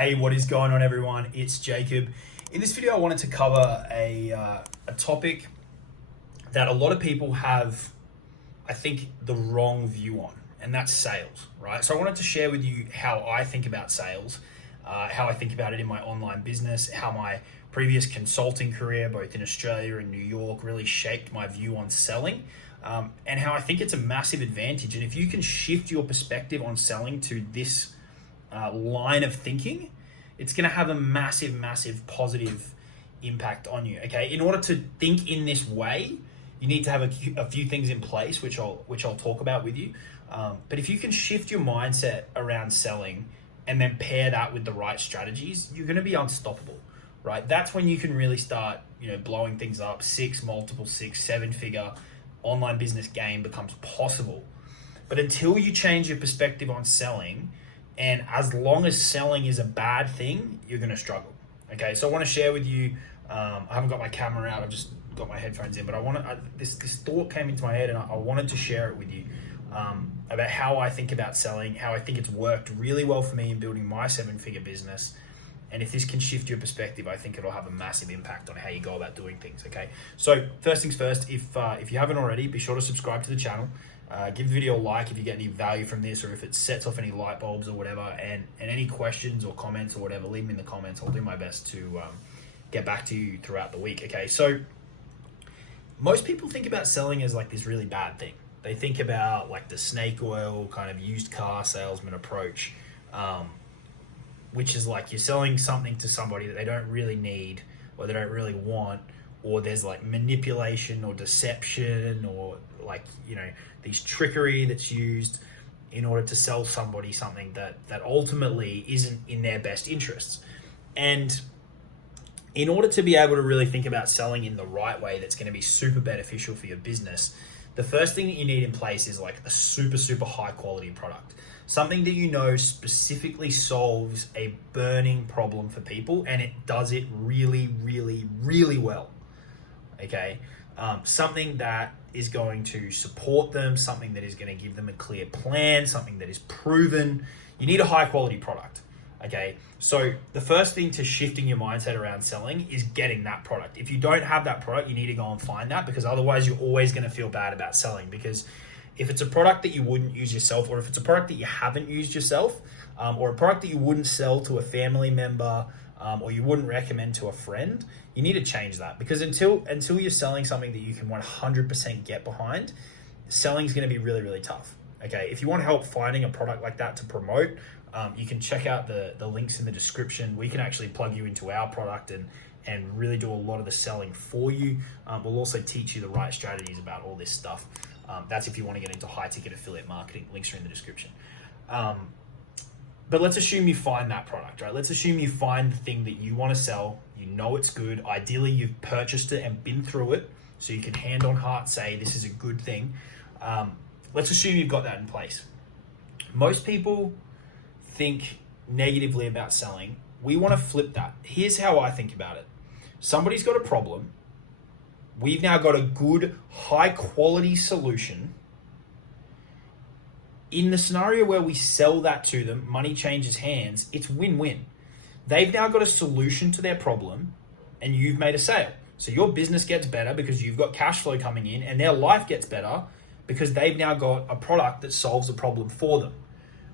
Hey, what is going on, everyone? It's Jacob. In this video, I wanted to cover a topic that a lot of people have, I think, the wrong view on, and that's sales, right? So I wanted to share with you how I think about sales, how I think about it in my online business, how my previous consulting career, both in Australia and New York, really shaped my view on selling, and how I think it's a massive advantage. And if you can shift your perspective on selling to this line of thinking, it's going to have a massive positive impact on you. Okay, in order to think in this way, you need to have a few things in place, which I'll talk about with you. But if you can shift your mindset around selling and then pair that with the right strategies, you're going to be unstoppable, right? That's when you can really start, blowing things up. Multiple six, seven figure online business game becomes possible. But until you change your perspective on selling, and as long as selling is a bad thing, you're going to struggle. Okay, so I want to share with you, I haven't got my camera out, I've just got my headphones in, but this thought came into my head and I wanted to share it with you about how I think about selling, how I think it's worked really well for me in building my 7-figure business. And if this can shift your perspective, I think it'll have a massive impact on how you go about doing things, okay? So first things first, if you haven't already, be sure to subscribe to the channel. Give the video a like if you get any value from this, or if it sets off any light bulbs or whatever, and any questions or comments or whatever, leave them in the comments. I'll do my best to get back to you throughout the week, okay? So most people think about selling as like this really bad thing. They think about like the snake oil kind of used car salesman approach, which is like you're selling something to somebody that they don't really need or they don't really want, or there's like manipulation or deception or like, these trickery that's used in order to sell somebody something that ultimately isn't in their best interests. And in order to be able to really think about selling in the right way that's going to be super beneficial for your business, the first thing that you need in place is like a super high quality product. Something that specifically solves a burning problem for people, and it does it really well. Okay, something that is going to support them, something that is going to give them a clear plan, something that is proven. You need a high quality product. Okay, so the first thing to shifting your mindset around selling is getting that product. If you don't have that product, you need to go and find that, because otherwise you're always going to feel bad about selling. Because if it's a product that you wouldn't use yourself, or if it's a product that you haven't used yourself, or a product that you wouldn't sell to a family member, or you wouldn't recommend to a friend, you need to change that. Because until you're selling something that you can 100% get behind, selling is going to be really tough. Okay, if you want help finding a product like that to promote, you can check out the links in the description. We can actually plug you into our product and really do a lot of the selling for you. We'll also teach you the right strategies about all this stuff. That's if you want to get into high ticket affiliate marketing. Links are in the description. But let's assume you find that product, right? Let's assume you find the thing that you want to sell. You know it's good. Ideally, you've purchased it and been through it, so you can hand on heart say this is a good thing. Let's assume you've got that in place. Most people think negatively about selling. We want to flip that. Here's how I think about it. Somebody's got a problem. We've now got a good, high quality solution. In the scenario where we sell that to them, money changes hands, it's win-win. They've now got a solution to their problem and you've made a sale. So your business gets better because you've got cash flow coming in, and their life gets better because they've now got a product that solves a problem for them.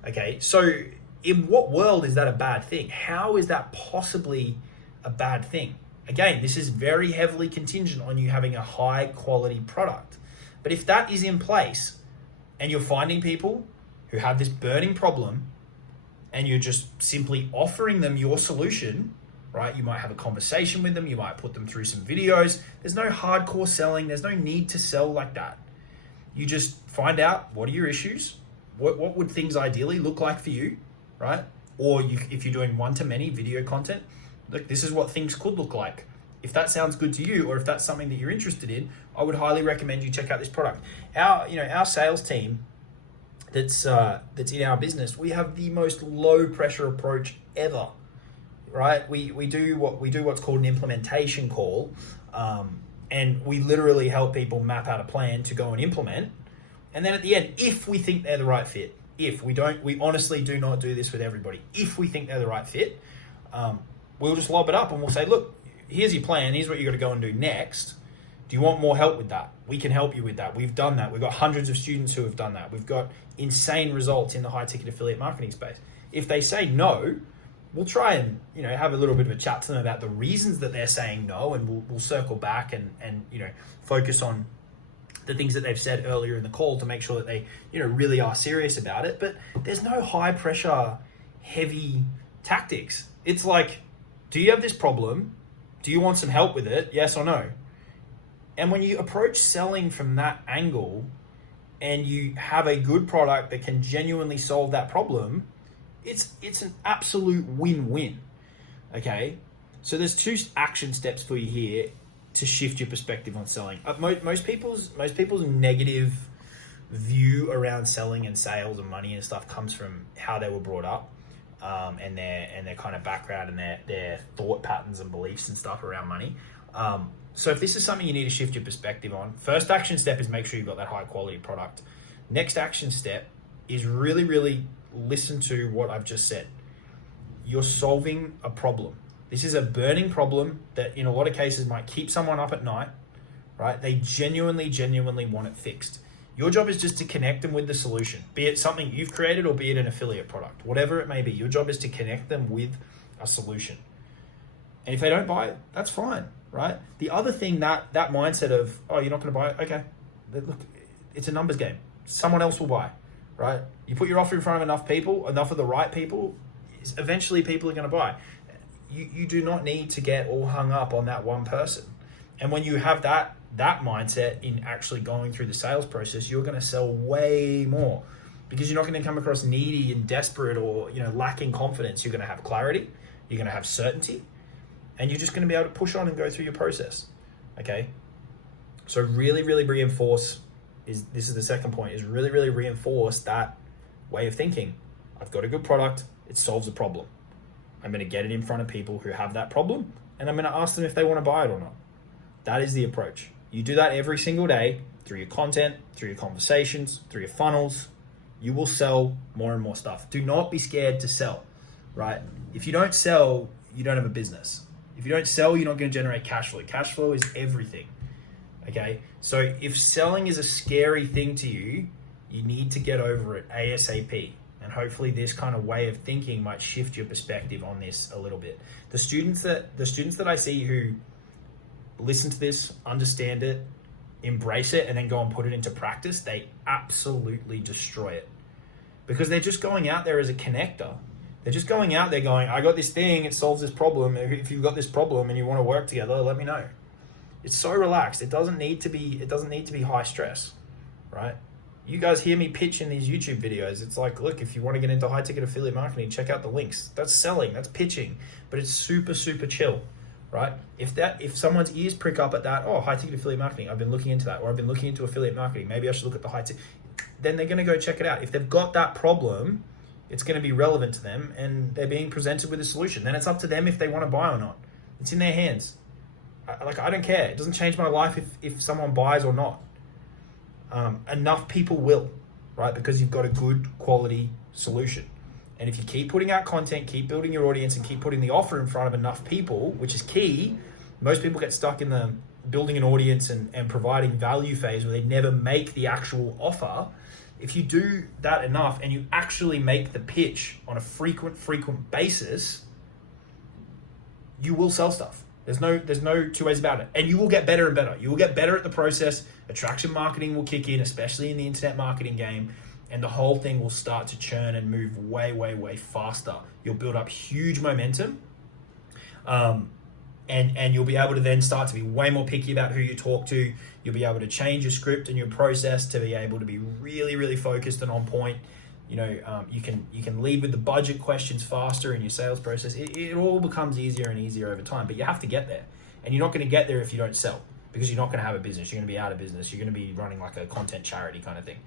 Okay, so in what world is that a bad thing? How is that possibly a bad thing? Again, this is very heavily contingent on you having a high quality product. But if that is in place, and you're finding people who have this burning problem, and you're just simply offering them your solution, right? You might have a conversation with them. You might put them through some videos. There's no hardcore selling. There's no need to sell like that. You just find out, what are your issues? What would things ideally look like for you, right? Or if you're doing one-to-many video content, look, this is what things could look like. If that sounds good to you, or if that's something that you're interested in, I would highly recommend you check out this product. Our sales team that's in our business, we have the most low pressure approach ever, right? We do what's called an implementation call, and we literally help people map out a plan to go and implement. And then at the end, if we think they're the right fit, we honestly do not do this with everybody. If we think they're the right fit, we'll just lob it up and we'll say, look, here's your plan. Here's what you got to go and do next. Do you want more help with that? We can help you with that. We've done that. We've got hundreds of students who have done that. We've got insane results in the high ticket affiliate marketing space. If they say no, we'll try and, have a little bit of a chat to them about the reasons that they're saying no, and we'll circle back and focus on the things that they've said earlier in the call to make sure that they, really are serious about it. But there's no high pressure, heavy tactics. It's like, do you have this problem? Do you want some help with it? Yes or no? And when you approach selling from that angle and you have a good product that can genuinely solve that problem, it's an absolute win-win. Okay? So there's 2 action steps for you here to shift your perspective on selling. Most people's negative view around selling and sales and money and stuff comes from how they were brought up, and their kind of background and their thought patterns and beliefs and stuff around money. So if this is something you need to shift your perspective on, first action step is make sure you've got that high quality product. Next action step is really, really listen to what I've just said. You're solving a problem. This is a burning problem that in a lot of cases might keep someone up at night, right? They genuinely want it fixed. Your job is just to connect them with the solution, be it something you've created or be it an affiliate product, whatever it may be. Your job is to connect them with a solution. And if they don't buy it, that's fine, right? The other thing, that mindset of, oh, you're not going to buy it? Okay, look, it's a numbers game. Someone else will buy, right? You put your offer in front of enough people, enough of the right people, eventually people are going to buy. You do not need to get all hung up on that one person. And when you have that mindset in actually going through the sales process, you're going to sell way more because you're not going to come across needy and desperate or lacking confidence. You're going to have clarity, you're going to have certainty, and you're just going to be able to push on and go through your process. Okay? So really, really reinforce, this is the second point, is really, really reinforce that way of thinking. I've got a good product, it solves a problem. I'm going to get it in front of people who have that problem, and I'm going to ask them if they want to buy it or not. That is the approach. You do that every single day through your content, through your conversations, through your funnels. You will sell more and more stuff. Do not be scared to sell, right? If you don't sell, you don't have a business. If you don't sell, you're not going to generate cash flow. Cash flow is everything, okay? So if selling is a scary thing to you, you need to get over it ASAP. And hopefully this kind of way of thinking might shift your perspective on this a little bit. The students that I see who listen to this, understand it, embrace it, and then go and put it into practice, they absolutely destroy it. Because they're just going out there as a connector. They're just going out there going, I got this thing, it solves this problem. If you've got this problem and you want to work together, let me know. It's so relaxed. It doesn't need to be high stress, right? You guys hear me pitch in these YouTube videos. It's like, look, if you want to get into high ticket affiliate marketing, check out the links. That's selling, that's pitching, but it's super, super chill, right? If someone's ears prick up at that, oh, high ticket affiliate marketing, I've been looking into that, or I've been looking into affiliate marketing, maybe I should look at the high ticket, then they're going to go check it out. If they've got that problem, it's going to be relevant to them and they're being presented with a solution. Then it's up to them if they want to buy or not. It's in their hands. I don't care. It doesn't change my life if someone buys or not. Enough people will, right? Because you've got a good quality solution. And if you keep putting out content, keep building your audience, and keep putting the offer in front of enough people, which is key. Most people get stuck in the building an audience and providing value phase where they never make the actual offer. If you do that enough and you actually make the pitch on a frequent basis, you will sell stuff. There's no two ways about it. And you will get better and better. You will get better at the process. Attraction marketing will kick in, especially in the internet marketing game. And the whole thing will start to churn and move way faster. You'll build up huge momentum. And you'll be able to then start to be way more picky about who you talk to. You'll be able to change your script and your process to be able to be really focused and on point. You can lead with the budget questions faster in your sales process. It all becomes easier and easier over time, but you have to get there. And you're not going to get there if you don't sell, because you're not going to have a business. You're going to be out of business. You're going to be running like a content charity kind of thing,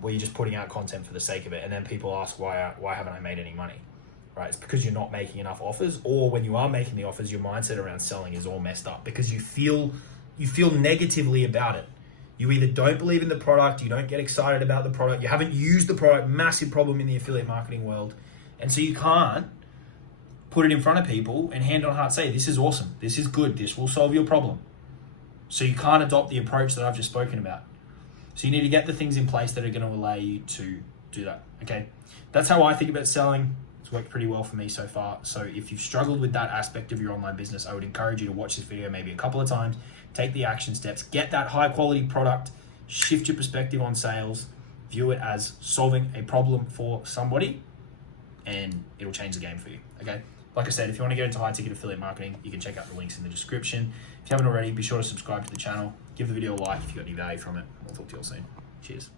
where you're just putting out content for the sake of it. And then people ask, why haven't I made any money? Right? It's because you're not making enough offers, or when you are making the offers, your mindset around selling is all messed up because you feel negatively about it. You either don't believe in the product, you don't get excited about the product, you haven't used the product, massive problem in the affiliate marketing world. And so you can't put it in front of people, and hand on heart say, this is awesome, this is good, this will solve your problem. So you can't adopt the approach that I've just spoken about. So you need to get the things in place that are going to allow you to do that, okay? That's how I think about selling. It's worked pretty well for me so far. So if you've struggled with that aspect of your online business, I would encourage you to watch this video maybe a couple of times, take the action steps, get that high quality product, shift your perspective on sales, view it as solving a problem for somebody, and it'll change the game for you, okay? Like I said, if you want to get into high ticket affiliate marketing, you can check out the links in the description. If you haven't already, be sure to subscribe to the channel, give the video a like if you got any value from it. We'll talk to you all soon. Cheers.